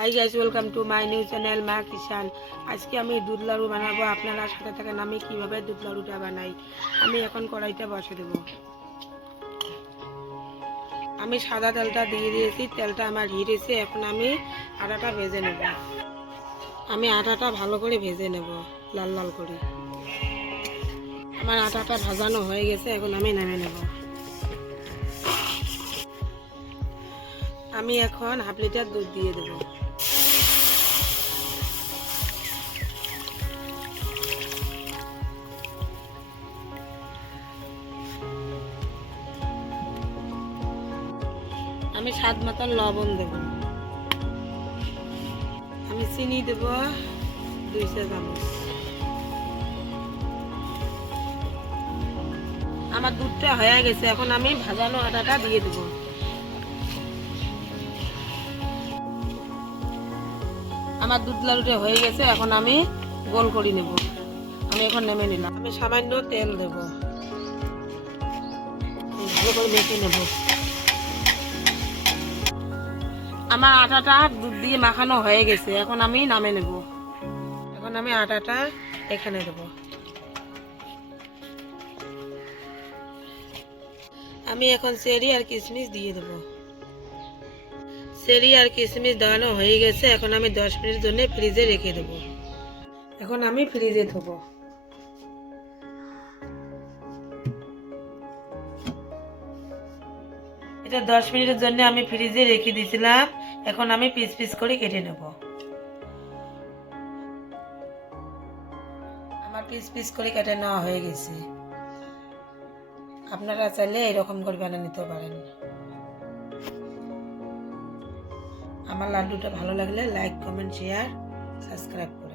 Hi guys, welcome to my new channel মা কিষান। আজকে আমি দুধ লাড়ু বানাবো। আপনারা সাথে থাকেন আমি কিভাবে দুধ লাড়ুটা বানাই। আমি এখন কড়াইটা বসে দেবো। আমি সাদা তেলটা দিয়ে দিয়েছি, তেলটা আমার হিট হয়েছে। এখন আমি আটাটা ভেজে নেব। আমি আটাটা ভালো করে ভেজে নেব, লাল লাল করে। আমার আটাটা ভাজানো হয়ে গেছে, এখন আমি নামিয়ে নেব। আমি এখন হাফ লিটার দুধ দিয়ে দেবো। আমি স্বাদ মতন লবণ দেব। আমি চিনি দেব 2 চা চামচ। আমার দুধটা হয়ে গেছে, এখন আমি ভাজানো আটাটা দিয়ে দেব। আমার দুধ লাড়ুটা হয়ে গেছে, এখন আমি গোল করে নেব। আমি এখন নেমে নিলাম। আমি সামান্য তেল দেব, ভালো করে মেখে নেব। আমার আটাটা দুধ দিয়ে মাখানো হয়ে গেছে, এখন আমি নামে নেব। এখন আমি আটাটা এখানে দেব। আমি এখন চেরি আর কিশমিশ দিয়ে দেব। চেরি আর কিশমিশ দেওয়ানো হয়ে গেছে, এখন আমি 10 মিনিটের জন্য ফ্রিজে রেখে দেব। এখন আমি ফ্রিজে থবো। এটা 10 মিনিটের জন্য আমি ফ্রিজে রেখে দিয়েছিলাম। এখন আমি পিস পিস করে কেটে নেব। আমার পিস পিস করে কেটে নেওয়া হয়ে গেছে। আপনারা চাইলে এরকম করে বানিয়ে নিতে পারেন। আমার লাড্ডুটা ভালো লাগলে লাইক, কমেন্ট, শেয়ার, সাবস্ক্রাইব করুন।